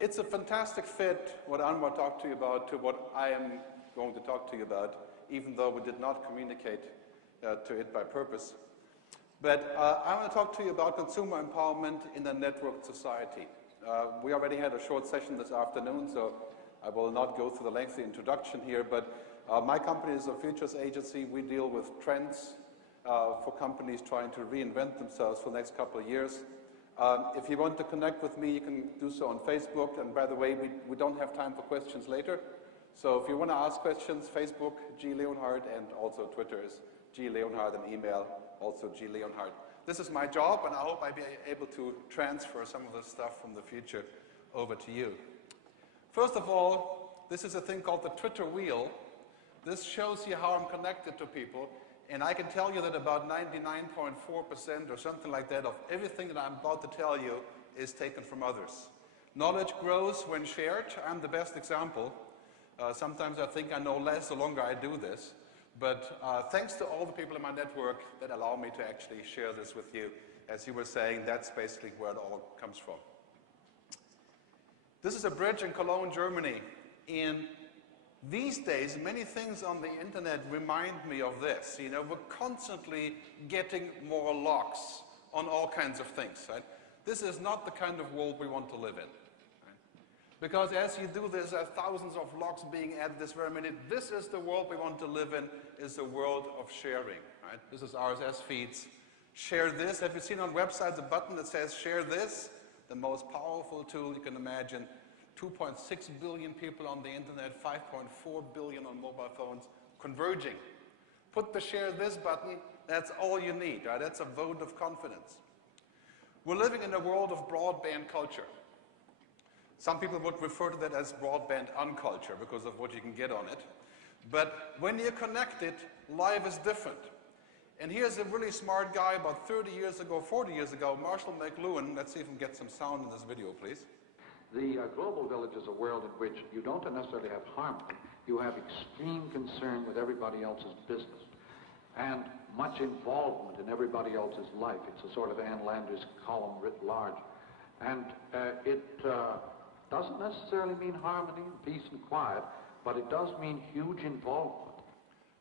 it's a fantastic fit, what Anwar talked to you about, to what I am going to talk to you about, even though we did not communicate to it by purpose. But I want to talk to you about consumer empowerment in a networked society. We already had a short session this afternoon, so I will not go through the lengthy introduction here, but my company is a Futurist agency. We deal with trends for companies trying to reinvent themselves for the next couple of years. If you want to connect with me, you can do so on Facebook. And by the way, we don't have time for questions later. So if you want to ask questions, Facebook, G. Leonhard, and also Twitter is G. Leonhard, and email, also G. Leonhard. This is my job, and I hope I'll be able to transfer some of the stuff from the future over to you. First of all, this is a thing called the Twitter wheel. This shows you how I'm connected to people. And I can tell you that about 99.4% or something like that of everything that I'm about to tell you is taken from others. Knowledge grows when shared. I'm the best example. Sometimes I think I know less the longer I do this. But thanks to all the people in my network that allow me to actually share this with you. As you were saying, that's basically where it all comes from. This is a bridge in Cologne, Germany. And these days, many things on the internet remind me of this. You know, we're constantly getting more locks on all kinds of things, right? This is not the kind of world we want to live in. Right? Because as you do this, there are thousands of locks being added this very minute. This is the world we want to live in, is the world of sharing, right? This is RSS feeds. Share this. Have you seen on websites a button that says share this? The most powerful tool you can imagine. 2.6 billion people on the internet, 5.4 billion on mobile phones, converging. Put the share this button, that's all you need, right? That's a vote of confidence. We're living in a world of broadband culture. Some people would refer to that as broadband unculture because of what you can get on it. But when you're connected, life is different. And here's a really smart guy about 30 years ago, 40 years ago, Marshall McLuhan. Let's see if we can get some sound in this video, please. The global village is a world in which you don't necessarily have harmony. You have extreme concern with everybody else's business and much involvement in everybody else's life. It's a sort of Ann Landers column writ large. And it doesn't necessarily mean harmony, peace and quiet, but it does mean huge involvement.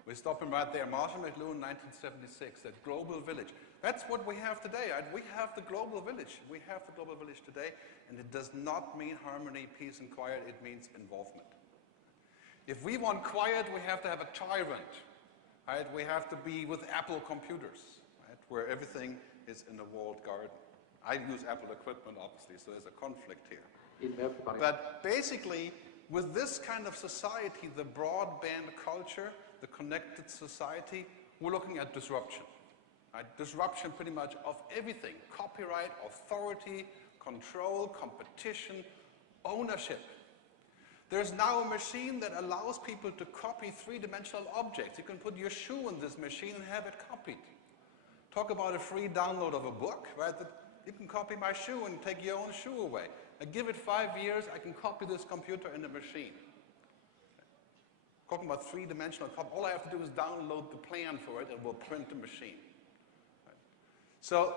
We stop him right there. Marshall McLuhan, 1976, that global village. That's what we have today. Right? We have the global village. We have the global village today, and it does not mean harmony, peace, and quiet. It means involvement. If we want quiet, we have to have a tyrant. Right? We have to be with Apple computers, right? Where everything is in the walled garden. I use Apple equipment, obviously, so there's a conflict here. But basically, with this kind of society, the broadband culture, the connected society, we're looking at disruption. Right? Disruption pretty much of everything. Copyright, authority, control, competition, ownership. There's now a machine that allows people to copy three-dimensional objects. You can put your shoe in this machine and have it copied. Talk about a free download of a book, right? That you can copy my shoe and take your own shoe away. I give it 5 years, I can copy this computer in a machine. Talking about three-dimensional copy, all I have to do is download the plan for it and we'll print the machine. Right? So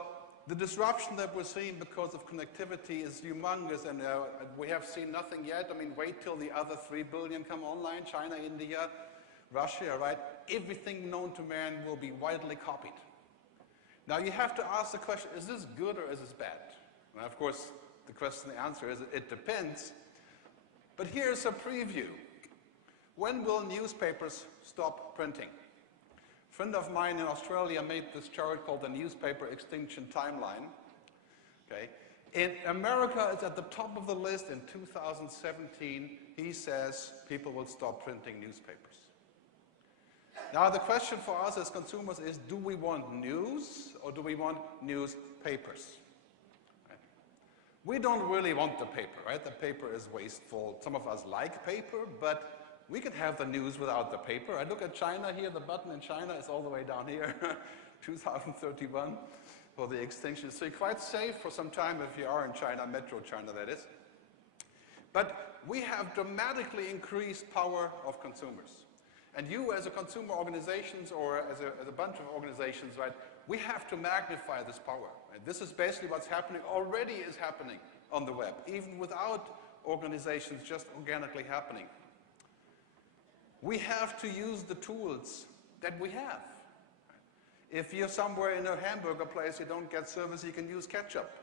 the disruption that we're seeing because of connectivity is humongous, and we have seen nothing yet. I mean, wait till the other 3 billion come online, China, India, Russia, right? Everything known to man will be widely copied. Now you have to ask the question, is this good or is this bad? And of course, the answer is it depends. But here's a preview. When will newspapers stop printing? A friend of mine in Australia made this chart called the Newspaper Extinction Timeline. Okay. In America, it's at the top of the list. In 2017, he says people will stop printing newspapers. Now, the question for us as consumers is, do we want news or do we want newspapers? Right? We don't really want the paper, right? The paper is wasteful. Some of us like paper, but we could have the news without the paper. I look at China here. The button in China is all the way down here, 2031 for the extinction. So you're quite safe for some time if you are in China, Metro China, that is. But we have dramatically increased power of consumers. And you as a consumer organizations or as a bunch of organizations, right, we have to magnify this power. Right? This is basically what's happening, already is happening on the web. Even without organizations just organically happening. We have to use the tools that we have. If you're somewhere in a hamburger place, you don't get service, you can use ketchup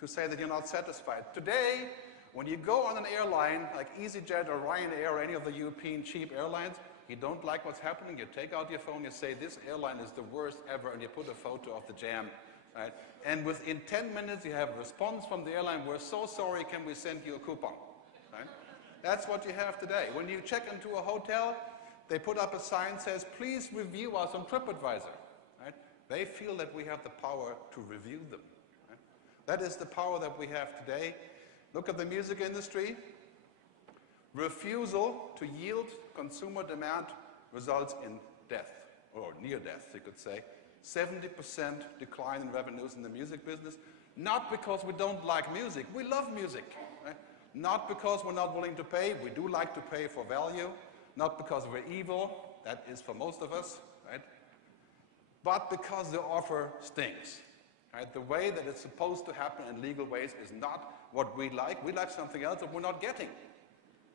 to say that you're not satisfied. Today, when you go on an airline like EasyJet or Ryanair or any of the European cheap airlines, you don't like what's happening, you take out your phone, you say, this airline is the worst ever, and you put a photo of the jam. Right? And within 10 minutes, you have a response from the airline, we're so sorry, can we send you a coupon? Right? That's what you have today. When you check into a hotel, they put up a sign that says, please review us on TripAdvisor. Right? They feel that we have the power to review them. Right? That is the power that we have today. Look at the music industry. Refusal to yield consumer demand results in death, or near death, you could say. 70% decline in revenues in the music business, not because we don't like music. We love music. Right? Not because we're not willing to pay. We do like to pay for value. Not because we're evil. That is for most of us. Right? But because the offer stinks. Right? The way that it's supposed to happen in legal ways is not what we like. We like something else that we're not getting.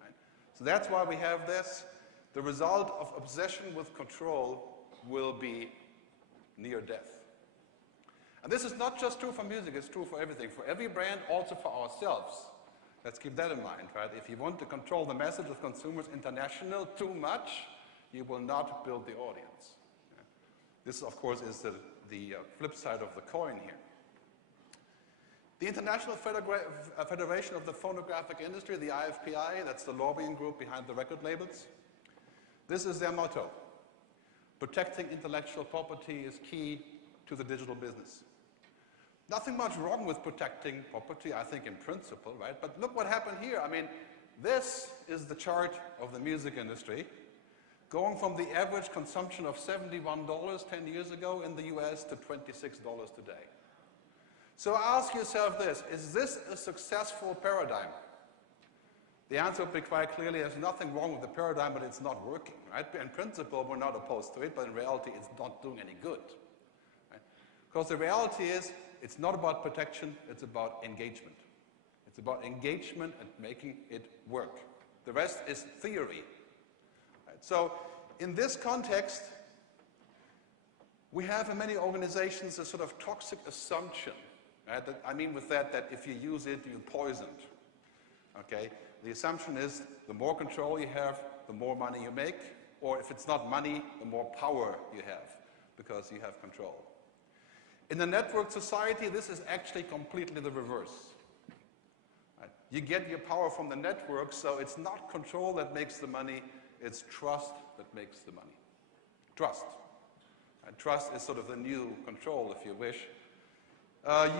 Right? So that's why we have this. The result of obsession with control will be near death. And this is not just true for music, it's true for everything. For every brand, also for ourselves. Let's keep that in mind, right? If you want to control the message of consumers international too much, you will not build the audience. Yeah. This, of course, is the flip side of the coin here. The International Federation of the Phonographic Industry, the IFPI, that's the lobbying group behind the record labels. This is their motto. Protecting intellectual property is key to the digital business. Nothing much wrong with protecting property, I think, in principle, right? But look what happened here. I mean, this is the chart of the music industry, going from the average consumption of $71 10 years ago in the US to $26 today. So ask yourself this, is this a successful paradigm? The answer would be quite clearly, there's nothing wrong with the paradigm, but it's not working, right? In principle, we're not opposed to it, but in reality, it's not doing any good. Right? Because the reality is, it's not about protection, it's about engagement. It's about engagement and making it work. The rest is theory. Right? So, in this context, we have in many organizations a sort of toxic assumption. Right? That, I mean with that, that if you use it, you're poisoned. Okay? The assumption is the more control you have, the more money you make, or if it's not money, the more power you have, because you have control. In the network society, this is actually completely the reverse. Right? You get your power from the network, so it's not control that makes the money, it's trust that makes the money. Trust. And trust is sort of the new control, if you wish.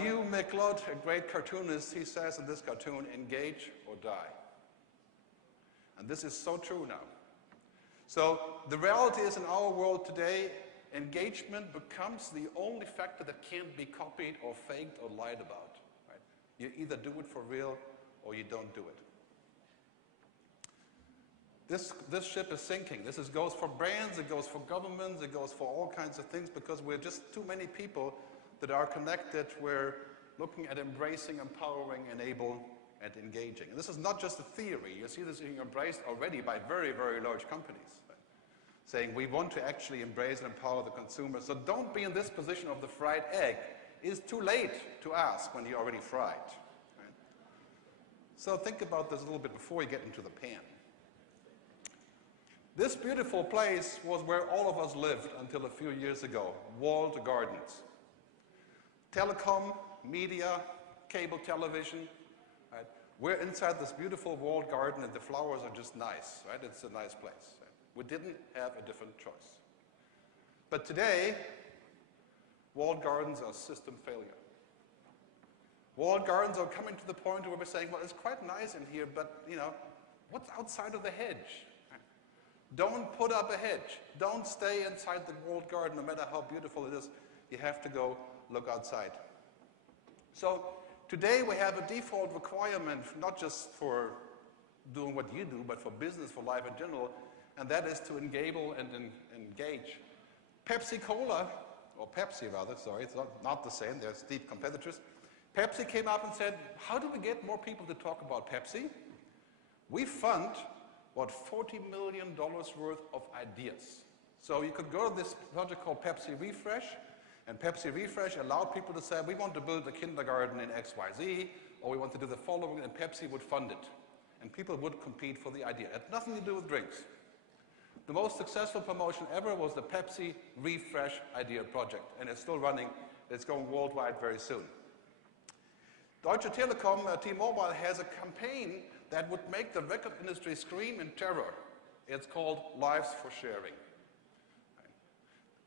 Hugh McLeod, a great cartoonist, he says in this cartoon, engage or die. And this is so true now. So the reality is in our world today, engagement becomes the only factor that can't be copied or faked or lied about. Right? You either do it for real or you don't do it. This ship is sinking. This goes for brands, it goes for governments, it goes for all kinds of things because we're just too many people that are connected. We're looking at embracing, empowering, enable, and engaging. And this is not just a theory. You see this being embraced already by very, very large companies, right? Saying we want to actually embrace and empower the consumer. So don't be in this position of the fried egg. It's too late to ask when you're already fried. Right? So think about this a little bit before you get into the pan. This beautiful place was where all of us lived until a few years ago, walled gardens. Telecom, media, cable television, right? We're inside this beautiful walled garden and the flowers are just nice, right? It's a nice place. Right? We didn't have a different choice. But today, walled gardens are a system failure. Walled gardens are coming to the point where we're saying, well, it's quite nice in here, but, you know, what's outside of the hedge? Right? Don't put up a hedge. Don't stay inside the walled garden, no matter how beautiful it is. You have to go look outside. So today we have a default requirement, not just for doing what you do, but for business, for life in general, and that is to enable and engage. Pepsi-Cola, or Pepsi rather, sorry, it's not the same, they're steep competitors. Pepsi came up and said, how do we get more people to talk about Pepsi? We fund, what, $40 million worth of ideas. So you could go to this project called Pepsi Refresh, and Pepsi Refresh allowed people to say, we want to build a kindergarten in XYZ, or we want to do the following, and Pepsi would fund it. And people would compete for the idea. It had nothing to do with drinks. The most successful promotion ever was the Pepsi Refresh Idea Project, and it's still running. It's going worldwide very soon. Deutsche Telekom, T-Mobile, has a campaign that would make the record industry scream in terror. It's called Lives for Sharing.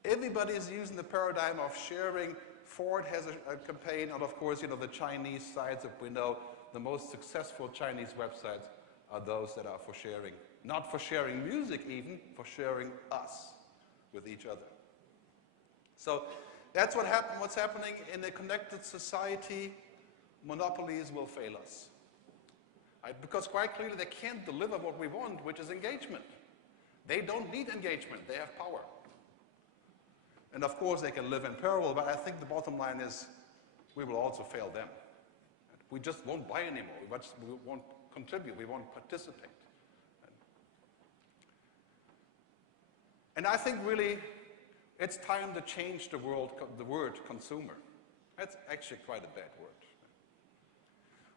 Everybody is using the paradigm of sharing. Ford has a campaign, and of course, the Chinese sites that we know, the most successful Chinese websites are those that are for sharing. Not for sharing music even, for sharing us with each other. So that's what's happening in a connected society. Monopolies will fail us. Right? Because quite clearly they can't deliver what we want, which is engagement. They don't need engagement, they have power. And of course they can live in parallel, but I think the bottom line is we will also fail them. We just won't buy anymore, we won't contribute, we won't participate. And I think really it's time to change the word consumer. That's actually quite a bad word.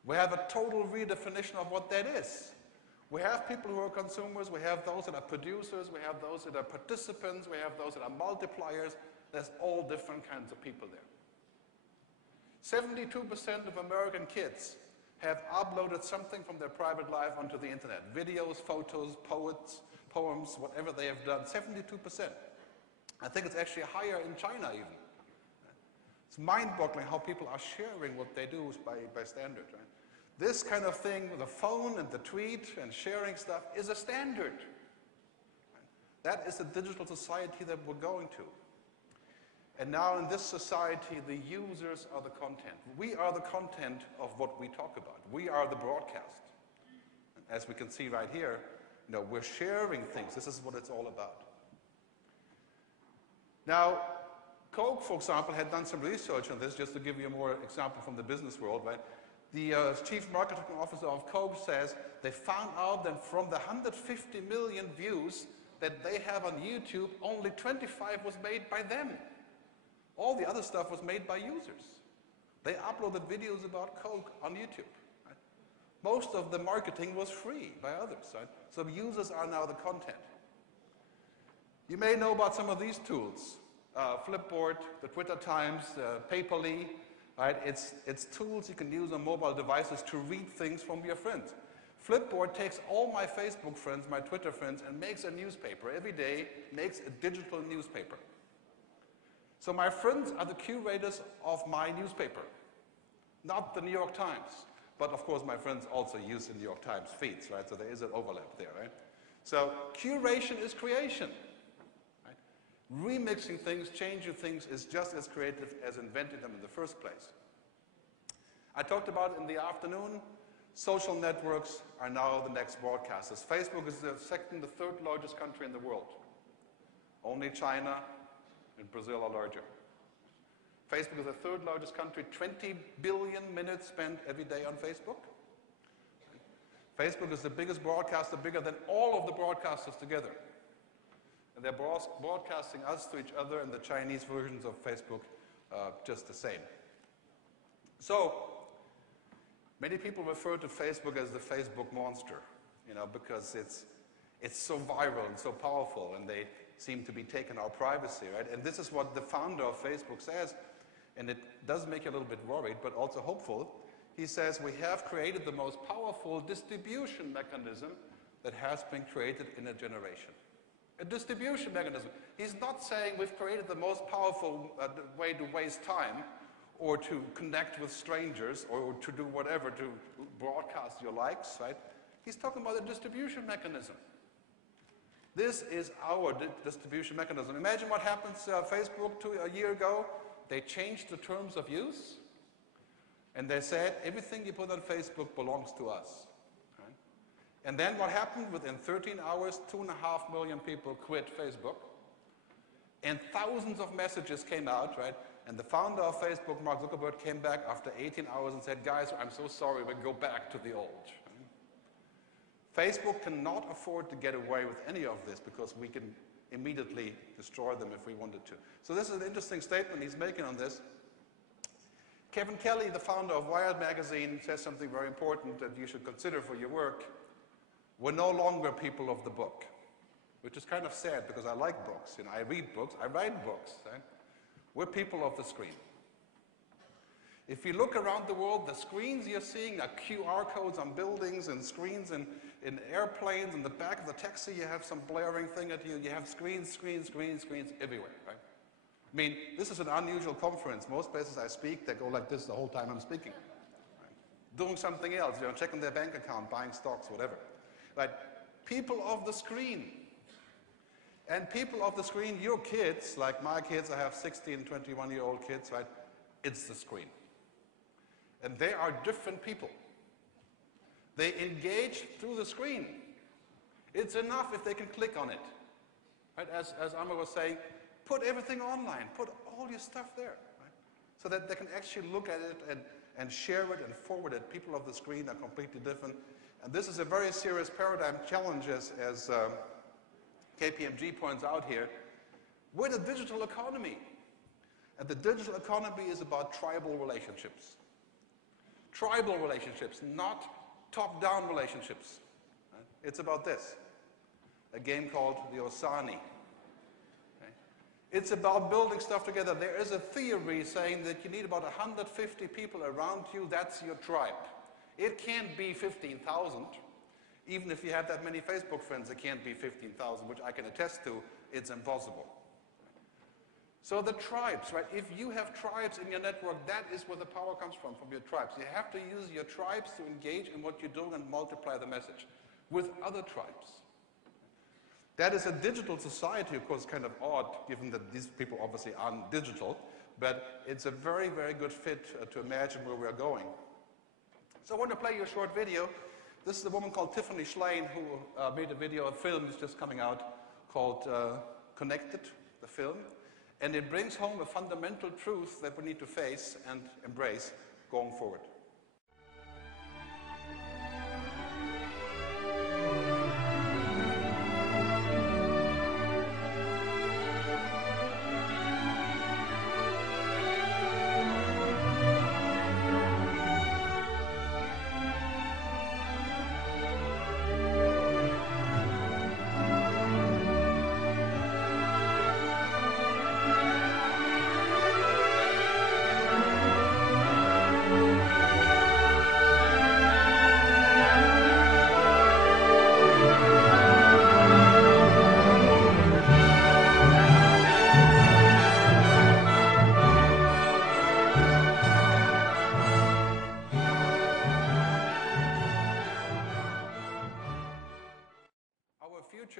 We have a total redefinition of what that is. We have people who are consumers, we have those that are producers, we have those that are participants, we have those that are multipliers. There's all different kinds of people there. 72% of American kids have uploaded something from their private life onto the internet. Videos, photos, poems, whatever they have done, 72%. I think it's actually higher in China even. It's mind-boggling how people are sharing what they do by standard. Right? This kind of thing with the phone and the tweet and sharing stuff is a standard. Right? That is the digital society that we're going to. And now in this society, the users are the content. We are the content of what we talk about. We are the broadcast. As we can see right here, we're sharing things. This is what it's all about. Now, Coke, for example, had done some research on this, just to give you a more example from the business world, right? The chief marketing officer of Coke says they found out that from the 150 million views that they have on YouTube, only 25 was made by them. All the other stuff was made by users. They uploaded videos about Coke on YouTube. Right? Most of the marketing was free by others. Right? So users are now the content. You may know about some of these tools. Flipboard, the Twitter Times, Paperly. Right? It's tools you can use on mobile devices to read things from your friends. Flipboard takes all my Facebook friends, my Twitter friends, and makes a newspaper. Every day makes a digital newspaper. So my friends are the curators of my newspaper, not the New York Times. But of course my friends also use the New York Times feeds, right? So there is an overlap there, right? So curation is creation. Right? Remixing things, changing things is just as creative as inventing them in the first place. I talked about in the afternoon, social networks are now the next broadcasters. Facebook is the third largest country in the world. Only China and Brazil are larger. Facebook is the third largest country, 20 billion minutes spent every day on Facebook. Facebook is the biggest broadcaster, bigger than all of the broadcasters together. And they're broadcasting us to each other, and the Chinese versions of Facebook just the same. So, many people refer to Facebook as the Facebook monster, because it's so viral and so powerful, and they seem to be taking our privacy, right? And this is what the founder of Facebook says, and it does make you a little bit worried, but also hopeful. He says, we have created the most powerful distribution mechanism that has been created in a generation. A distribution mechanism. He's not saying we've created the most powerful way to waste time, or to connect with strangers, or to do whatever, to broadcast your likes, right? He's talking about a distribution mechanism. This is our distribution mechanism. Imagine what happens Facebook a year ago. They changed the terms of use, and they said everything you put on Facebook belongs to us. Right? And then what happened? Within 13 hours, 2.5 million people quit Facebook, and thousands of messages came out, right? And the founder of Facebook, Mark Zuckerberg, came back after 18 hours and said, guys, I'm so sorry, we'll go back to the old. Facebook cannot afford to get away with any of this because we can immediately destroy them if we wanted to. So this is an interesting statement he's making on this. Kevin Kelly, the founder of Wired magazine, says something very important that you should consider for your work. We're no longer people of the book, which is kind of sad because I like books. You know, I read books, I write books. Right? We're people of the screen. If you look around the world, the screens you're seeing are QR codes on buildings and screens in airplanes. In the back of the taxi, you have some blaring thing at you. You have screens everywhere, right? I mean, this is an unusual conference. Most places I speak, they go like this the whole time I'm speaking. Right? Doing something else, you know, checking their bank account, buying stocks, whatever. Right? People of the screen. And people of the screen, your kids, like my kids, I have 16 and 21-year-old kids, right? It's the screen. And they are different people. They engage through the screen. It's enough if they can click on it. Right? As Amar was saying, put everything online. Put all your stuff there. Right? So that they can actually look at it and share it and forward it. People of the screen are completely different. And this is a very serious paradigm challenge, as KPMG points out here. We're the digital economy. And the digital economy is about tribal relationships. Tribal relationships, not top-down relationships. Right? It's about this, a game called the Osani. Okay? It's about building stuff together. There is a theory saying that you need about 150 people around you. That's your tribe. It can't be 15,000. Even if you have that many Facebook friends, it can't be 15,000, which I can attest to. It's impossible. So the tribes, right? If you have tribes in your network, that is where the power comes from your tribes. You have to use your tribes to engage in what you're doing and multiply the message with other tribes. That is a digital society, of course, kind of odd, given that these people obviously aren't digital, but it's a very, very good fit to imagine where we're going. So I want to play you a short video. This is a woman called Tiffany Shlain who made a video, a film is just coming out called Connected, the film. And it brings home a fundamental truth that we need to face and embrace going forward.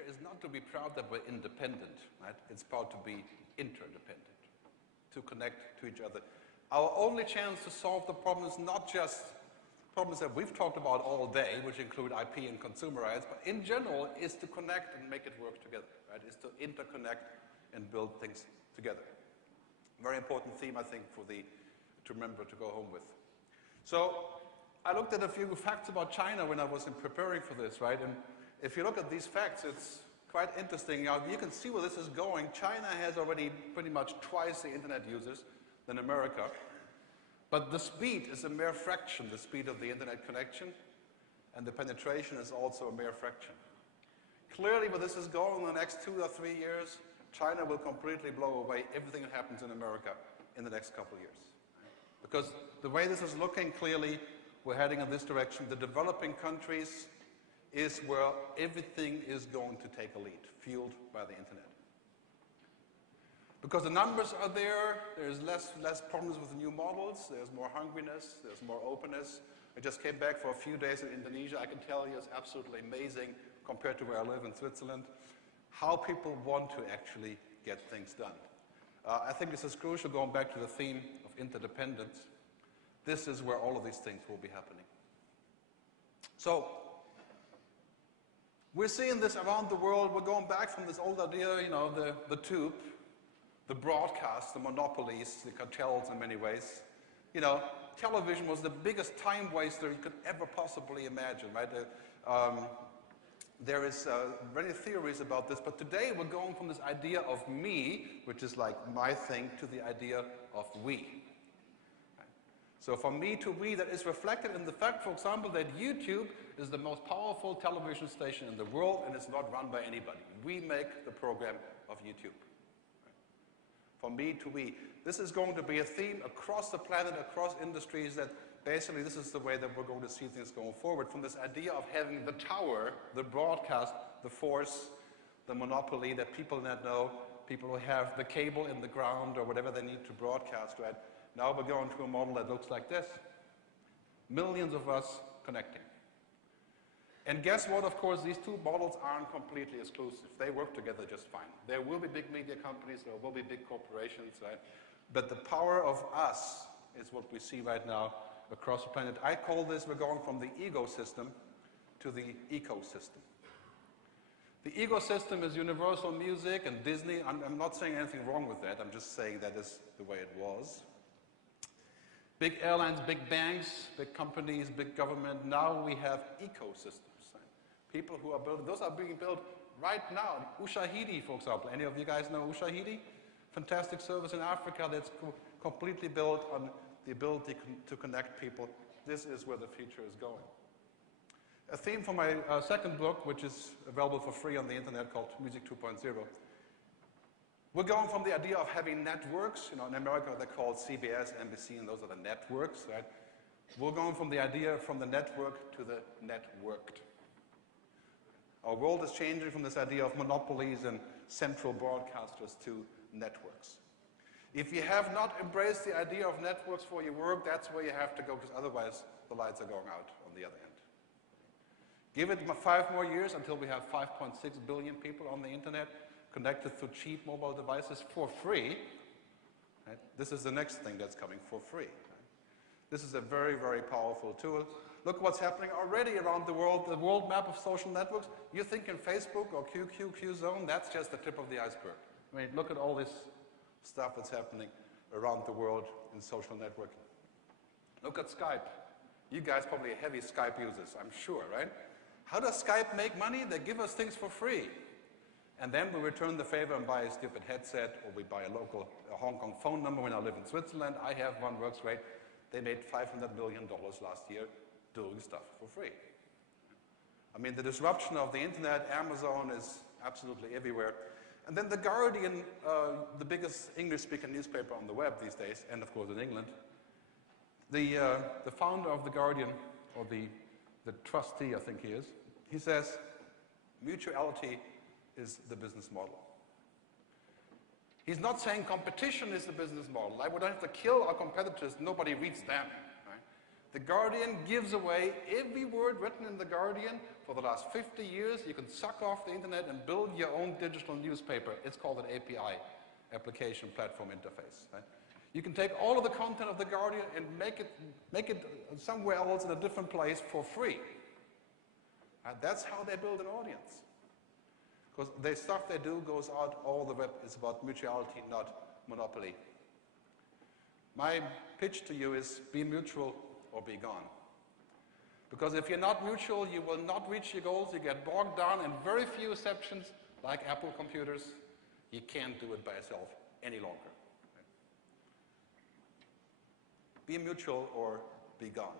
Is not to be proud that we're independent, right? It's proud to be interdependent, to connect to each other. Our only chance to solve the problem is not just problems that we've talked about all day, which include IP and consumer rights, but in general is to connect and make it work together, right? Is to interconnect and build things together. Very important theme, I think, to remember to go home with. So I looked at a few facts about China when I was preparing for this, right? And if you look at these facts, it's quite interesting. Now, you can see where this is going. China has already pretty much twice the internet users than America. But the speed is a mere fraction, the speed of the internet connection. And the penetration is also a mere fraction. Clearly, where this is going in the next 2 or 3 years, China will completely blow away everything that happens in America in the next couple of years. Because the way this is looking, clearly, we're heading in this direction. The developing countries is where everything is going to take a lead, fueled by the internet. Because the numbers are there, there's less problems with the new models, there's more hungriness, there's more openness. I just came back for a few days in Indonesia. I can tell you it's absolutely amazing compared to where I live in Switzerland, how people want to actually get things done. I think this is crucial, going back to the theme of interdependence. This is where all of these things will be happening. So, we're seeing this around the world. We're going back from this old idea, you know, the tube, the broadcast, the monopolies, the cartels in many ways. You know, television was the biggest time waster you could ever possibly imagine, right? there is many theories about this, but today we're going from this idea of me, which is like my thing, to the idea of we. So from me to we, that is reflected in the fact, for example, that YouTube is the most powerful television station in the world and it's not run by anybody. We make the program of YouTube. From me to we. This is going to be a theme across the planet, across industries, that basically this is the way that we're going to see things going forward, from this idea of having the tower, the broadcast, the force, the monopoly that people that know, people who have the cable in the ground or whatever they need to broadcast, right? Now we're going to a model that looks like this. Millions of us connecting. And guess what? Of course, these two models aren't completely exclusive. They work together just fine. There will be big media companies, there will be big corporations, right? But the power of us is what we see right now across the planet. I call this, we're going from the ecosystem to the ecosystem. The ecosystem is Universal Music and Disney. I'm not saying anything wrong with that. I'm just saying that is the way it was. Big airlines, big banks, big companies, big government. Now we have ecosystems. Right? People who are building, those are being built right now. Ushahidi, for example. Any of you guys know Ushahidi? Fantastic service in Africa that's completely built on the ability to connect people. This is where the future is going. A theme for my second book, which is available for free on the internet, called Music 2.0. We're going from the idea of having networks. You know, in America they're called CBS, NBC, and those are the networks, right? We're going from the idea from the network to the networked. Our world is changing from this idea of monopolies and central broadcasters to networks. If you have not embraced the idea of networks for your work, that's where you have to go, because otherwise the lights are going out on the other end. Give it 5 more years until we have 5.6 billion people on the internet connected to cheap mobile devices for free. Right? This is the next thing that's coming for free. Right? This is a very, very powerful tool. Look what's happening already around the world map of social networks. You think in Facebook or QQ, QZone, that's just the tip of the iceberg. I mean, look at all this stuff that's happening around the world in social networking. Look at Skype. You guys probably are heavy Skype users, I'm sure, right? How does Skype make money? They give us things for free. And then we return the favor and buy a stupid headset, or we buy a Hong Kong phone number when I live in Switzerland. I have one, works great. They made $500 million last year doing stuff for free. I mean, the disruption of the internet, Amazon is absolutely everywhere. And then The Guardian, the biggest English-speaking newspaper on the web these days, and of course in England, the founder of The Guardian, or the trustee, I think he is, he says, mutuality is the business model. He's not saying competition is the business model. Like, we don't have to kill our competitors, nobody reads them. Right? The Guardian gives away every word written in The Guardian for the last 50 years. You can suck off the internet and build your own digital newspaper. It's called an API, Application Platform Interface. Right? You can take all of the content of The Guardian and make it somewhere else in a different place for free. That's how they build an audience. Because the stuff they do goes out, all the web is about mutuality, not monopoly. My pitch to you is be mutual or be gone. Because if you're not mutual, you will not reach your goals, you get bogged down in very few exceptions, like Apple computers. You can't do it by yourself any longer. Be mutual or be gone.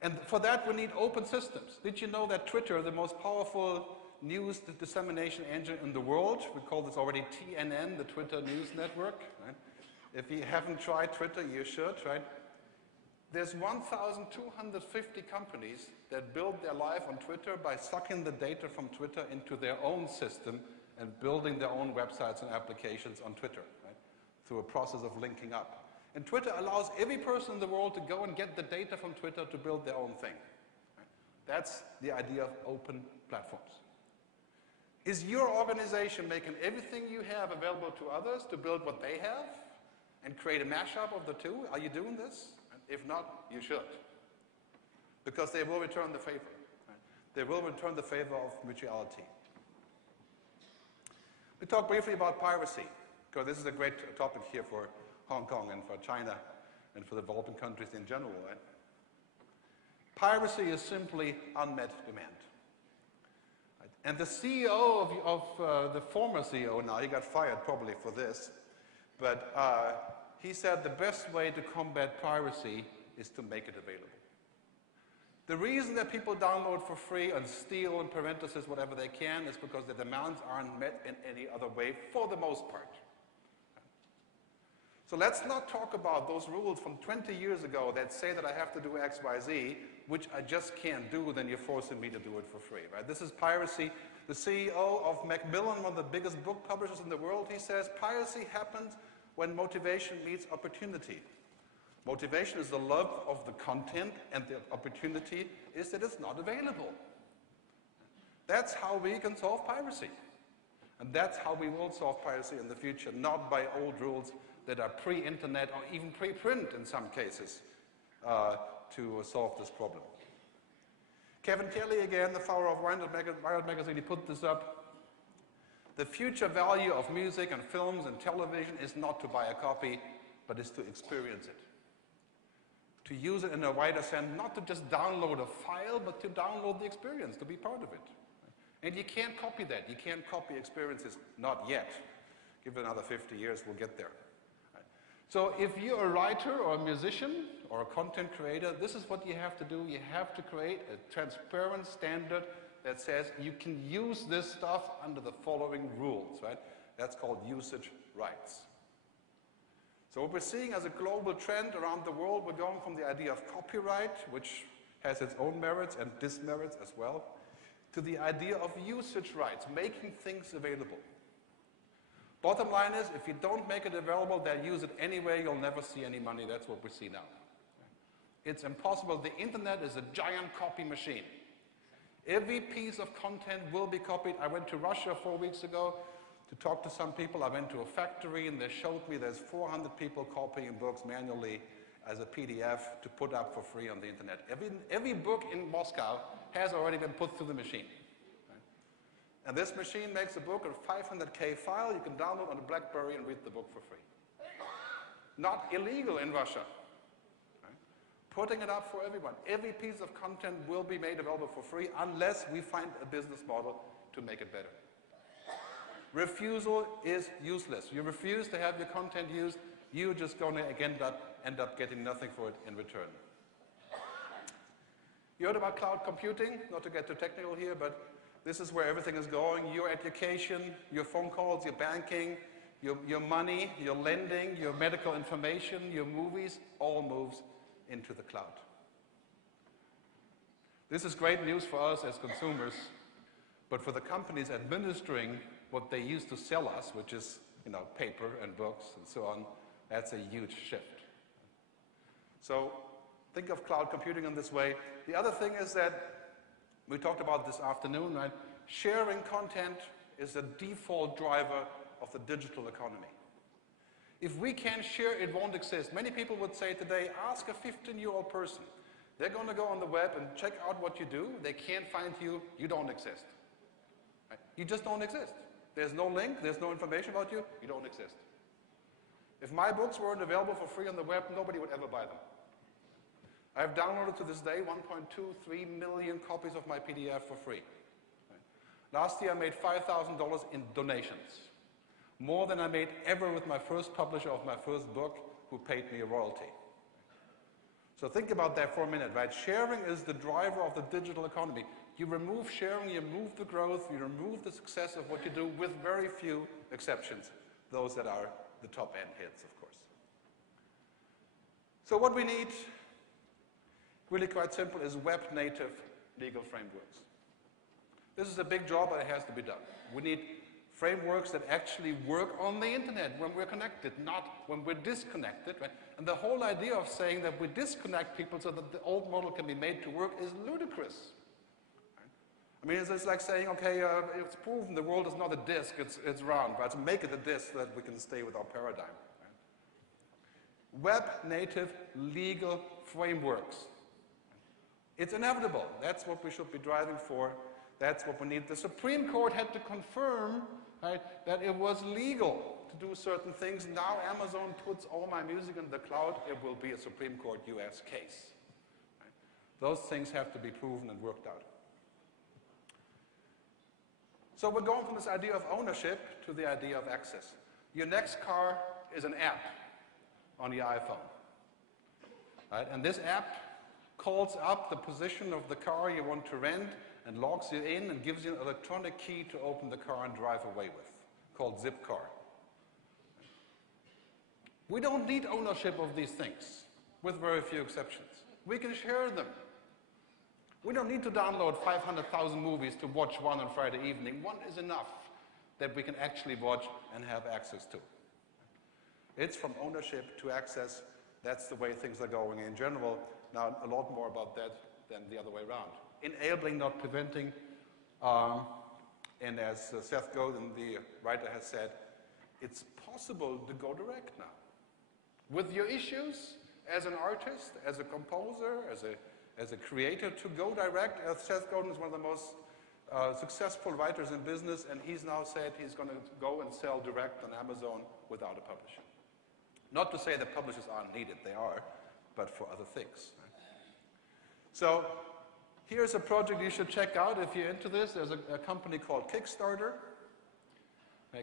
And for that, we need open systems. Did you know that Twitter, the most powerful news dissemination engine in the world, we call this already TNN, the Twitter News Network. Right? If you haven't tried Twitter, you should, right? There's 1,250 companies that build their life on Twitter by sucking the data from Twitter into their own system and building their own websites and applications on Twitter, right? Through a process of linking up. And Twitter allows every person in the world to go and get the data from Twitter to build their own thing. Right? That's the idea of open platforms. Is your organization making everything you have available to others to build what they have and create a mashup of the two? Are you doing this? If not, you should. Because they will return the favor. Right? They will return the favor of mutuality. We talk briefly about piracy, because this is a great topic here for Hong Kong and for China and for developing countries in general. Right? Piracy is simply unmet demand. And the CEO of the former CEO now, he got fired probably for this, but he said the best way to combat piracy is to make it available. The reason that people download for free and steal, in parentheses, whatever they can, is because the demands aren't met in any other way for the most part. So let's not talk about those rules from 20 years ago that say that I have to do X, Y, Z, which I just can't do, then you're forcing me to do it for free, right? This is Piracy. The CEO of Macmillan, one of the biggest book publishers in the world, he says, piracy happens when motivation meets opportunity. Motivation is the love of the content, and the opportunity is that it's not available. That's how we can solve piracy. And that's how we will solve piracy in the future, not by old rules that are pre-internet or even pre-print in some cases to solve this problem. Kevin Kelly, again, the founder of Wired Magazine, he put this up. The future value of music and films and television is not to buy a copy, but is to experience it. To use it in a wider sense, not to just download a file, but to download the experience, to be part of it. And you can't copy that. You can't copy experiences, not yet. Give it another 50 years, we'll get there. So if you're a writer or a musician or a content creator, this is what you have to do. You have to create a transparent standard that says you can use this stuff under the following rules, right? That's called usage rights. So what we're seeing as a global trend around the world, we're going from the idea of copyright, which has its own merits and dismerits as well, to the idea of usage rights, making things available. Bottom line is, if you don't make it available, they'll use it anyway, you'll never see any money. That's what we see now. It's impossible. The internet is a giant copy machine. Every piece of content will be copied. I went to Russia 4 weeks ago to talk to some people. I went to a factory and they showed me there's 400 people copying books manually as a PDF to put up for free on the internet. Every book in Moscow has already been put through the machine. And this machine makes a book a 500K file you can download on a BlackBerry and read the book for free. Not illegal in Russia. Right? Putting it up for everyone. Every piece of content will be made available for free unless we find a business model to make it better. Refusal is useless. You refuse to have your content used, you're just going to end up getting nothing for it in return. You heard about cloud computing, not to get too technical here, but this is where everything is going. Your education, your phone calls, your banking, your money, your lending, your medical information, your movies, all moves into the cloud. This is great news for us as consumers, but for the companies administering what they used to sell us, which is, paper and books and so on, that's a huge shift. So think of cloud computing in this way. The other thing is that we talked about this afternoon, right? Sharing content is the default driver of the digital economy. If we can't share, it won't exist. Many people would say today, ask a 15-year-old person. They're going to go on the web and check out what you do. They can't find you. You don't exist. Right? You just don't exist. There's no link. There's no information about you. You don't exist. If my books weren't available for free on the web, nobody would ever buy them. I've downloaded to this day 1.23 million copies of my PDF for free. Right? Last year I made $5,000 in donations. More than I made ever with my first publisher of my first book, who paid me a royalty. So think about that for a minute, right? Sharing is the driver of the digital economy. You remove sharing, you remove the growth, you remove the success of what you do, with very few exceptions, those that are the top-end hits, of course. So what we need, really quite simple, is web-native legal frameworks. This is a big job, but it has to be done. We need frameworks that actually work on the internet when we're connected, not when we're disconnected. Right? And the whole idea of saying that we disconnect people so that the old model can be made to work is ludicrous. Right? I mean, it's like saying, okay, it's proven the world is not a disk, it's round, right? So make it a disk so that we can stay with our paradigm. Right? Web-native legal frameworks. It's inevitable. That's what we should be driving for. That's what we need. The Supreme Court had to confirm, right, that it was legal to do certain things. Now Amazon puts all my music in the cloud. It will be a Supreme Court US case. Right? Those things have to be proven and worked out. So we're going from this idea of ownership to the idea of access. Your next car is an app on your iPhone. Right? And this app calls up the position of the car you want to rent and logs you in and gives you an electronic key to open the car and drive away with, called Zipcar. We don't need ownership of these things, with very few exceptions. We can share them. We don't need to download 500,000 movies to watch one on Friday evening. One is enough that we can actually watch and have access to. It's from ownership to access. That's the way things are going in general. Now, a lot more about that than the other way around. Enabling, not preventing. And as Seth Godin, the writer, has said, it's possible to go direct now. With your issues, as an artist, as a composer, as a creator, to go direct. Seth Godin is one of the most successful writers in business, and he's now said he's going to go and sell direct on Amazon without a publisher. Not to say that publishers aren't needed, they are, but for other things. Right? So here's a project you should check out if you're into this. There's a company called Kickstarter.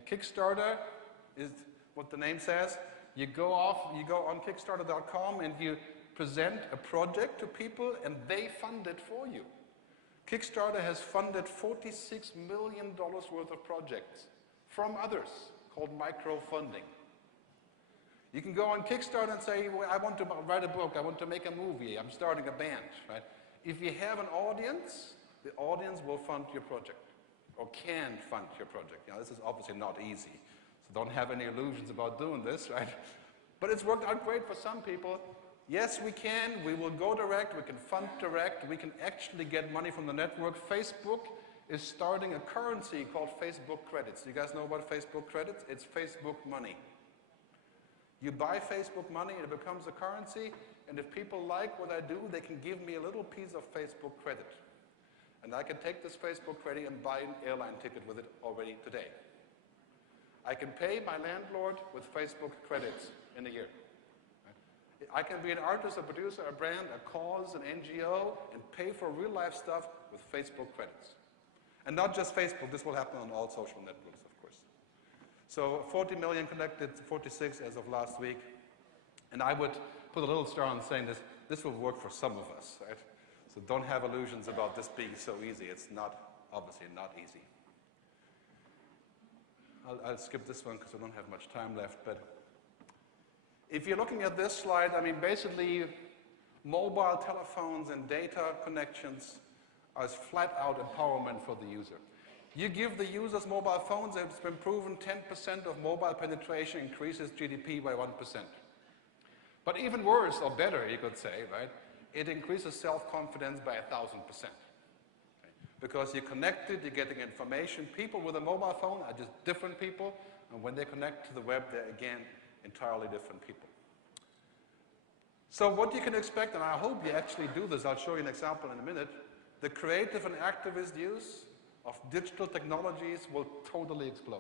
Kickstarter is what the name says. You go on Kickstarter.com and you present a project to people and they fund it for you. Kickstarter has funded $46 million worth of projects from others called microfunding. You can go on Kickstarter and say, well, I want to write a book, I want to make a movie, I'm starting a band. Right? If you have an audience, the audience will fund your project, or can fund your project. Now, this is obviously not easy, so don't have any illusions about doing this, right? But it's worked out great for some people. Yes, we can. We will go direct. We can fund direct. We can actually get money from the network. Facebook is starting a currency called Facebook credits. You guys know about Facebook credits? It's Facebook money. You buy Facebook money and it becomes a currency, and if people like what I do, they can give me a little piece of Facebook credit. And I can take this Facebook credit and buy an airline ticket with it already today. I can pay my landlord with Facebook credits in a year. I can be an artist, a producer, a brand, a cause, an NGO, and pay for real-life stuff with Facebook credits. And not just Facebook, this will happen on all social networks, of course. So 40 million connected, 46 as of last week. And I would put a little star on saying this will work for some of us, right? So don't have illusions about this being so easy. It's not, obviously not easy. I'll skip this one because I don't have much time left, but if you're looking at this slide, I mean, basically, mobile telephones and data connections are flat-out empowerment for the user. You give the users mobile phones, it's been proven 10% of mobile penetration increases GDP by 1%. But even worse, or better, you could say, right? It increases self-confidence by 1,000%. Because you're connected, you're getting information. People with a mobile phone are just different people, and when they connect to the web, they're, again, entirely different people. So what you can expect, and I hope you actually do this, I'll show you an example in a minute, the creative and activist use of digital technologies will totally explode.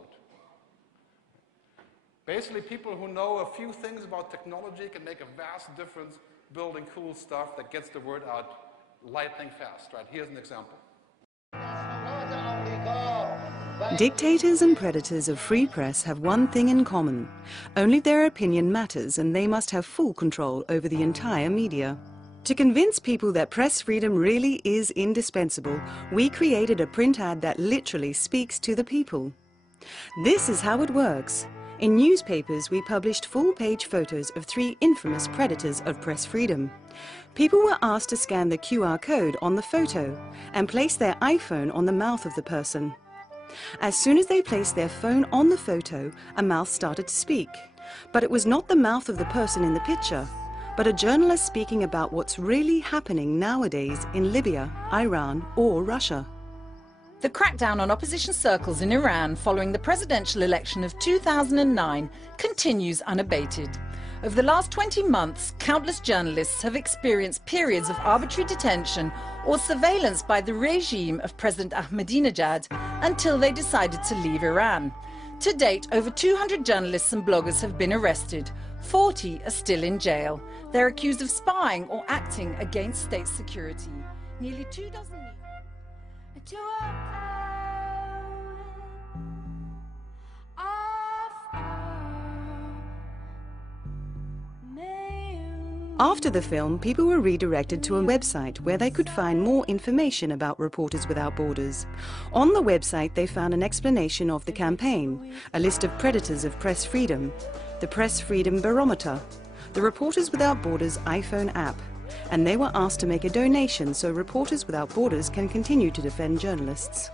Basically, people who know a few things about technology can make a vast difference building cool stuff that gets the word out lightning fast, right? Here's an example. Dictators and predators of free press have one thing in common. Only their opinion matters, and they must have full control over the entire media. To convince people that press freedom really is indispensable, we created a print ad that literally speaks to the people. This is how it works. In newspapers, we published full-page photos of 3 infamous predators of press freedom. People were asked to scan the QR code on the photo and place their iPhone on the mouth of the person. As soon as they placed their phone on the photo, a mouth started to speak. But it was not the mouth of the person in the picture, but a journalist speaking about what's really happening nowadays in Libya, Iran, or Russia. The crackdown on opposition circles in Iran following the presidential election of 2009 continues unabated. Over the last 20 months, countless journalists have experienced periods of arbitrary detention or surveillance by the regime of President Ahmadinejad until they decided to leave Iran. To date, over 200 journalists and bloggers have been arrested. 40 are still in jail. They're accused of spying or acting against state security. Nearly 24 After the film, people were redirected to a website where they could find more information about Reporters Without Borders. On the website, they found an explanation of the campaign, a list of predators of press freedom, the Press Freedom Barometer, the Reporters Without Borders iPhone app, and they were asked to make a donation so Reporters Without Borders can continue to defend journalists.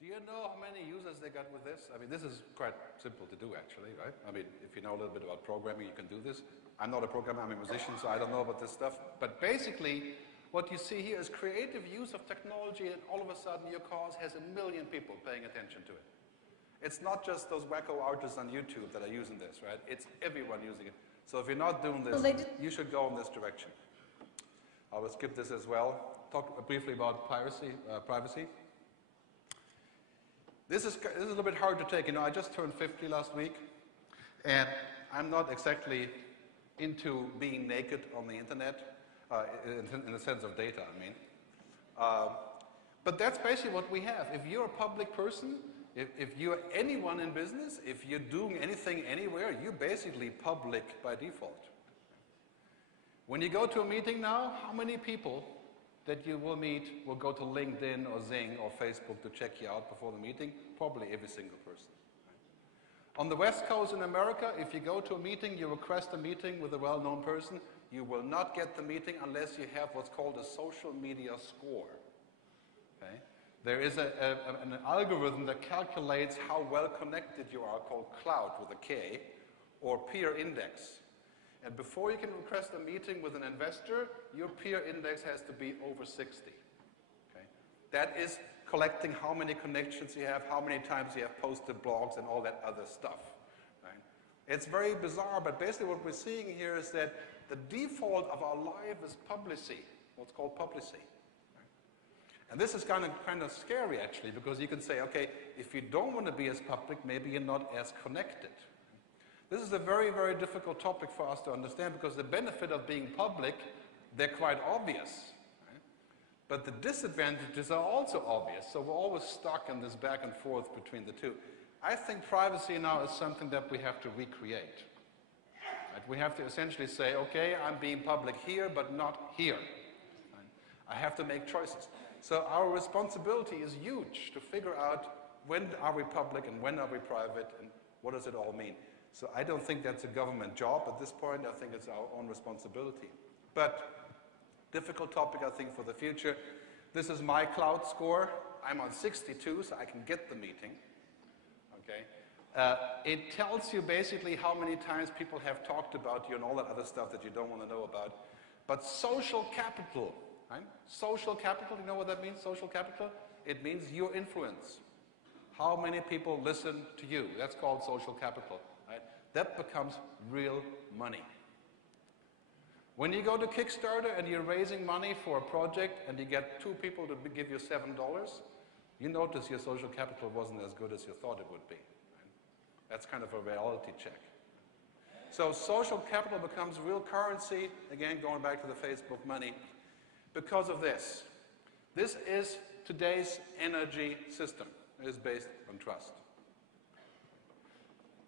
Do you know how many users they got with this? I mean, this is quite simple to do, actually, right? I mean, if you know a little bit about programming, you can do this. I'm not a programmer, I'm a musician, so I don't know about this stuff. But basically, what you see here is creative use of technology, and all of a sudden your cause has 1 million people paying attention to it. It's not just those wacko artists on YouTube that are using this, right? It's everyone using it. So if you're not doing this, you should go in this direction. I will skip this as well. Talk briefly about privacy. This is a little bit hard to take. You know, I just turned 50 last week, and I'm not exactly into being naked on the internet, in the sense of data, I mean. But that's basically what we have. If you're a public person, if you're anyone in business, if you're doing anything anywhere, you're basically public by default. When you go to a meeting now, how many people that you will meet will go to LinkedIn or Zing or Facebook to check you out before the meeting? Probably every single person. On the West Coast in America, if you go to a meeting, you request a meeting with a well-known person, you will not get the meeting unless you have what's called a social media score. Okay? There is an algorithm that calculates how well connected you are, called Cloud with a K, or peer index. And before you can request a meeting with an investor, your peer index has to be over 60. Okay? That is collecting how many connections you have, how many times you have posted blogs, and all that other stuff. Right? It's very bizarre, but basically what we're seeing here is that the default of our life is publicity, what's called publicity. And this is kind of scary, actually, because you can say, okay, if you don't want to be as public, maybe you're not as connected. This is a very, very difficult topic for us to understand, because the benefit of being public, they're quite obvious. Right? But the disadvantages are also obvious, so we're always stuck in this back and forth between the two. I think privacy now is something that we have to recreate. Right? We have to essentially say, okay, I'm being public here, but not here. Right? I have to make choices. So our responsibility is huge to figure out when are we public and when are we private and what does it all mean. So I don't think that's a government job at this point. I think it's our own responsibility. But difficult topic, I think, for the future. This is my cloud score. I'm on 62, so I can get the meeting. Okay. It tells you basically how many times people have talked about you and all that other stuff that you don't want to know about. But social capital. Right? Social capital, you know what that means, social capital? It means your influence. How many people listen to you? That's called social capital. Right? That becomes real money. When you go to Kickstarter and you're raising money for a project and you get 2 people to give you $7, you notice your social capital wasn't as good as you thought it would be. Right? That's kind of a reality check. So social capital becomes real currency, again, going back to the Facebook money. Because of this. This is today's energy system. It is based on trust.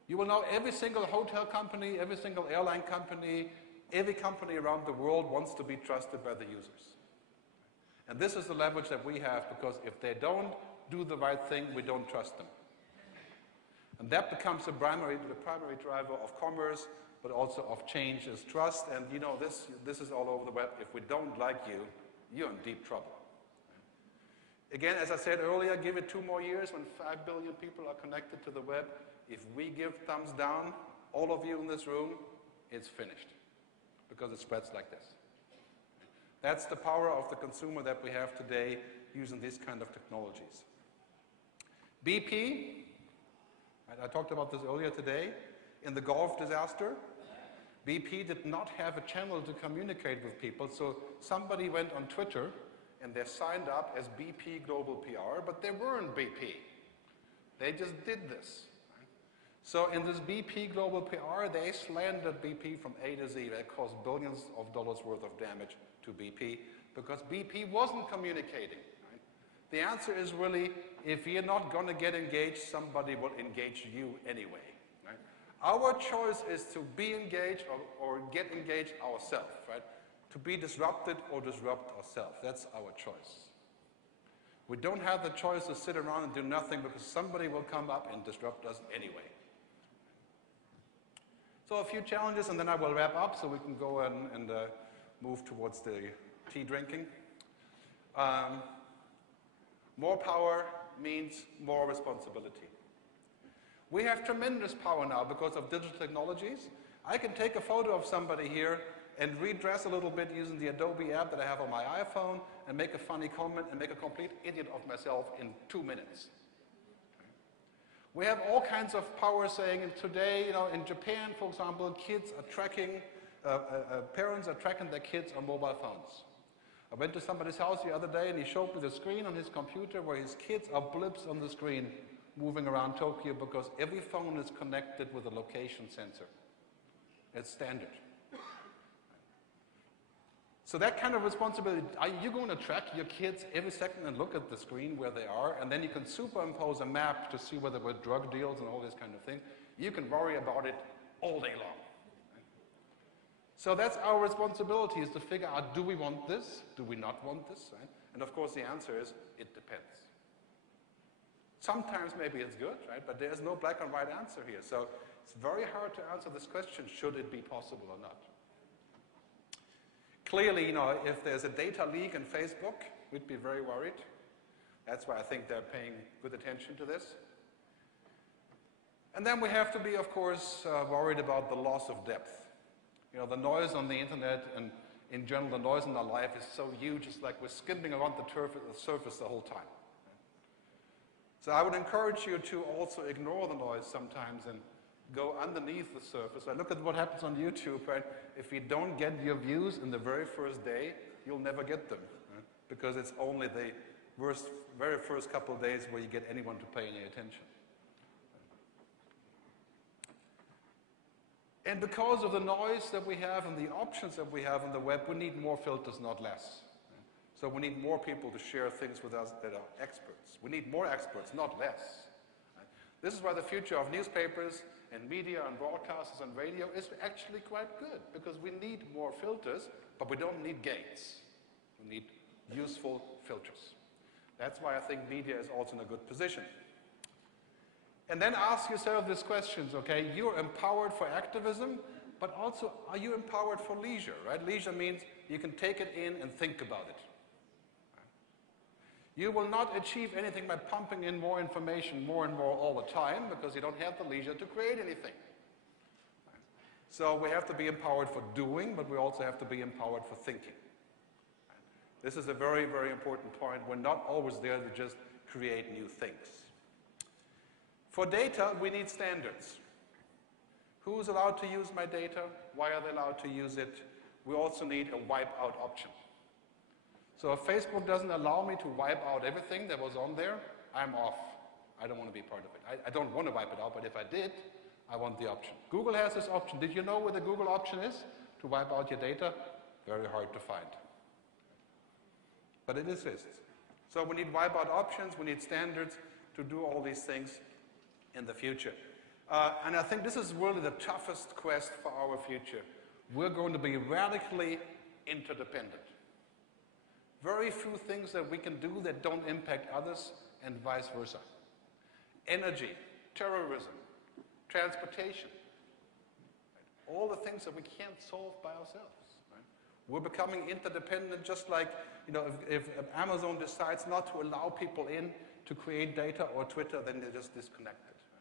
You will know every single hotel company, every single airline company, every company around the world wants to be trusted by the users. And this is the leverage that we have, because if they don't do the right thing, we don't trust them. And that becomes the primary driver of commerce, but also of change is trust. And you know, this is all over the web. If we don't like you, you're in deep trouble. Again, as I said earlier, give it 2 more years when 5 billion people are connected to the web. If we give thumbs down, all of you in this room, it's finished, because it spreads like this. That's the power of the consumer that we have today using these kind of technologies. BP, I talked about this earlier today, in the Gulf disaster, BP did not have a channel to communicate with people, so somebody went on Twitter and they signed up as BP Global PR, but they weren't BP. They just did this. So in this BP Global PR, they slandered BP from A to Z. That caused billions of dollars worth of damage to BP because BP wasn't communicating. Right? The answer is really, if you're not going to get engaged, somebody will engage you anyway. Right? Our choice is to be engaged or get engaged ourselves, right? To be disrupted or disrupt ourselves. That's our choice. We don't have the choice to sit around and do nothing because somebody will come up and disrupt us anyway. So a few challenges, and then I will wrap up so we can go and move towards the tea drinking. More power means more responsibility. We have tremendous power now because of digital technologies. I can take a photo of somebody here and redress a little bit using the Adobe app that I have on my iPhone and make a funny comment and make a complete idiot of myself in 2 minutes. We have all kinds of power saying, and today, in Japan, for example, kids are tracking, parents are tracking their kids on mobile phones. I went to somebody's house the other day and he showed me the screen on his computer where his kids are blips on the screen moving around Tokyo because every phone is connected with a location sensor. It's standard. So that kind of responsibility, are you going to track your kids every second and look at the screen where they are, and then you can superimpose a map to see whether there were drug deals and all this kind of thing? You can worry about it all day long. So that's our responsibility, is to figure out, do we want this? Do we not want this? Right? And of course the answer is, it depends. Sometimes maybe it's good, right? But there's no black and white answer here. So it's very hard to answer this question, should it be possible or not? Clearly, if there's a data leak in Facebook, we'd be very worried. That's why I think they're paying good attention to this. And then we have to be, of course, worried about the loss of depth. The noise on the internet and in general, the noise in our life is so huge, it's like we're skimming around the surface the whole time. So I would encourage you to also ignore the noise sometimes and go underneath the surface. Look at what happens on YouTube, right? If you don't get your views in the very first day, you'll never get them, right? Because it's only the very first couple of days where you get anyone to pay any attention. And because of the noise that we have and the options that we have on the web, we need more filters, not less. So we need more people to share things with us that are experts. We need more experts, not less. This is why the future of newspapers and media and broadcasters and radio is actually quite good, because we need more filters, but we don't need gates. We need useful filters. That's why I think media is also in a good position. And then ask yourself these questions, okay? You're empowered for activism, but also, are you empowered for leisure, right? Leisure means you can take it in and think about it. You will not achieve anything by pumping in more information more and more all the time, because you don't have the leisure to create anything. So we have to be empowered for doing, but we also have to be empowered for thinking. This is a very, very important point. We're not always there to just create new things. For data, we need standards. Who's allowed to use my data? Why are they allowed to use it? We also need a wipe-out option. So if Facebook doesn't allow me to wipe out everything that was on there, I'm off. I don't want to be part of it. I don't want to wipe it out, but if I did, I want the option. Google has this option. Did you know where the Google option is to wipe out your data? Very hard to find. But it exists. So we need wipe-out options. We need standards to do all these things in the future. And I think this is really the toughest quest for our future. We're going to be radically interdependent. Very few things that we can do that don't impact others, and vice versa. Energy, terrorism, transportation, right? All the things that we can't solve by ourselves. Right? We're becoming interdependent, just like if Amazon decides not to allow people in to create data, or Twitter, then they're just disconnected. Right?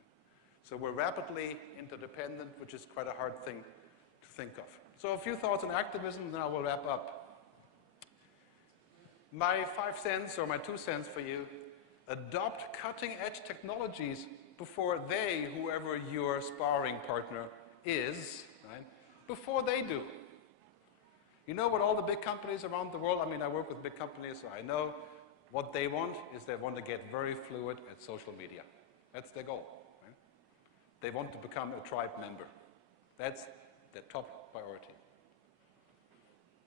So we're rapidly interdependent, which is quite a hard thing to think of. So a few thoughts on activism, then I will wrap up. My 5 cents or my 2 cents for you: adopt cutting-edge technologies before they, whoever your sparring partner is, right, before they do. You know what all the big companies around the world, I work with big companies, so I know what they want is they want to get very fluid at social media. That's their goal. Right? They want to become a tribe member. That's their top priority.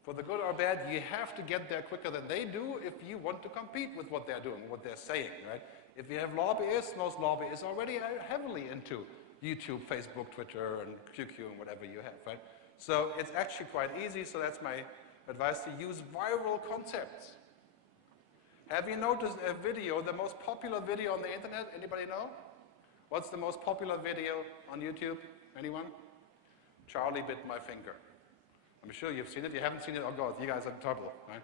For the good or bad, you have to get there quicker than they do if you want to compete with what they're doing, what they're saying, right? If you have lobbyists, most lobbyists already are heavily into YouTube, Facebook, Twitter, and QQ, and whatever you have, right? So it's actually quite easy, so that's my advice, to use viral concepts. Have you noticed a video, the most popular video on the internet? Anybody know? What's the most popular video on YouTube? Anyone? Charlie bit my finger. I'm sure you've seen it. You haven't seen it? Oh God, you guys are in trouble, right?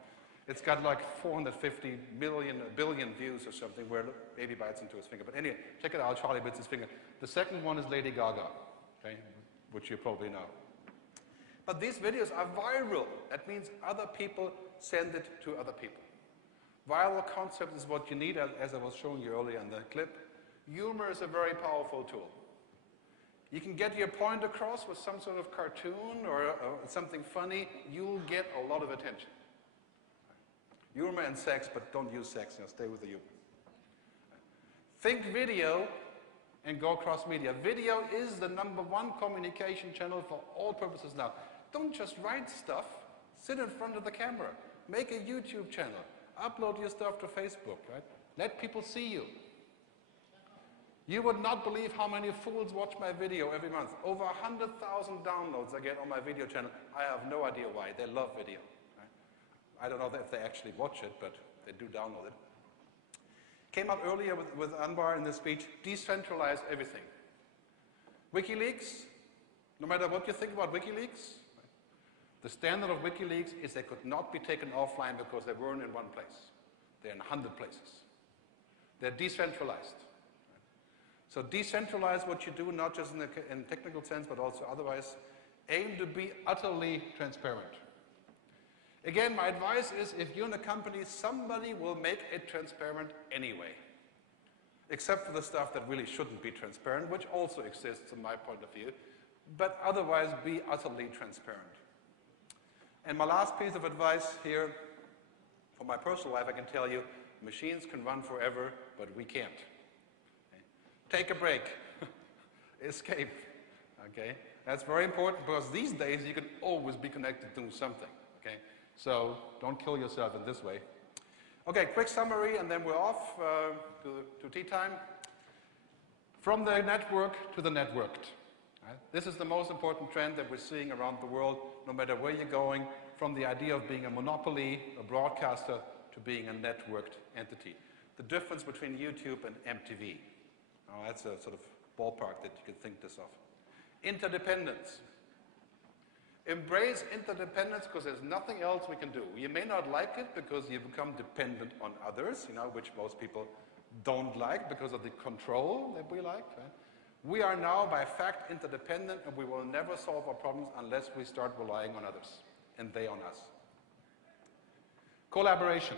It's got like 450 billion views or something where baby bites into his finger. But anyway, check it out, Charlie bits his finger. The second one is Lady Gaga, okay, which you probably know. But these videos are viral. That means other people send it to other people. Viral concept is what you need, as I was showing you earlier in the clip. Humor is a very powerful tool. You can get your point across with some sort of cartoon or something funny, you'll get a lot of attention. Humor and sex, but don't use sex, stay with the humor. Think video and go cross media. Video is the #1 communication channel for all purposes now. Don't just write stuff, sit in front of the camera. Make a YouTube channel, upload your stuff to Facebook, right? Let people see you. You would not believe how many fools watch my video every month. Over 100,000 downloads I get on my video channel. I have no idea why. They love video. I don't know if they actually watch it, but they do download it. Came up earlier with Anwar in this speech, decentralize everything. WikiLeaks, no matter what you think about WikiLeaks, the standard of WikiLeaks is they could not be taken offline because they weren't in one place. They're in 100 places. They're decentralized. So decentralize what you do, not just in technical sense, but also otherwise. Aim to be utterly transparent. Again, my advice is if you're in a company, somebody will make it transparent anyway. Except for the stuff that really shouldn't be transparent, which also exists from my point of view. But otherwise, be utterly transparent. And my last piece of advice here, for my personal life, I can tell you, machines can run forever, but we can't. Okay? Take a break. Escape. Okay? That's very important because these days you can always be connected to something. Okay? So don't kill yourself in this way. Okay, quick summary, and then we're off to tea time. From the network to the networked. Right? This is the most important trend that we're seeing around the world, no matter where you're going, from the idea of being a monopoly, a broadcaster, to being a networked entity. The difference between YouTube and MTV. Oh, that's a sort of ballpark that you can think this of. Interdependence. Embrace interdependence because there's nothing else we can do. You may not like it because you become dependent on others, which most people don't like because of the control that we like. Right? We are now, by fact, interdependent, and we will never solve our problems unless we start relying on others, and they on us. Collaboration.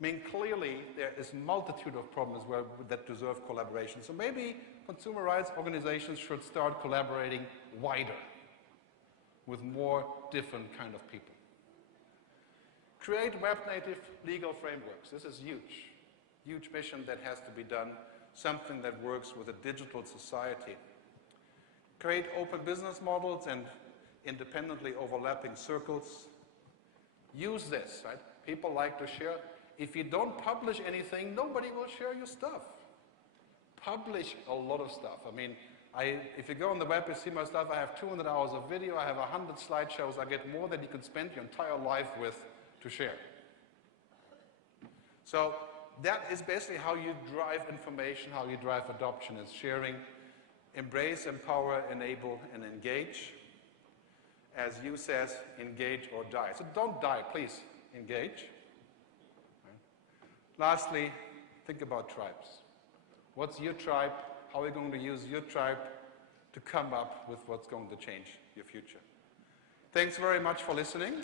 I mean, clearly, there is a multitude of problems that deserve collaboration. So maybe consumer rights organizations should start collaborating wider, with more different kind of people. Create web-native legal frameworks. This is huge. Huge mission that has to be done. Something that works with a digital society. Create open business models and independently overlapping circles. Use this, right? People like to share. If you don't publish anything, nobody will share your stuff. Publish a lot of stuff. I mean, if you go on the web and see my stuff, I have 200 hours of video, I have 100 slideshows, I get more than you can spend your entire life with to share. So that is basically how you drive information, how you drive adoption, is sharing. Embrace, empower, enable, and engage. As you says, engage or die. So don't die, please, engage. Lastly, think about tribes. What's your tribe? How are you going to use your tribe to come up with what's going to change your future? Thanks very much for listening.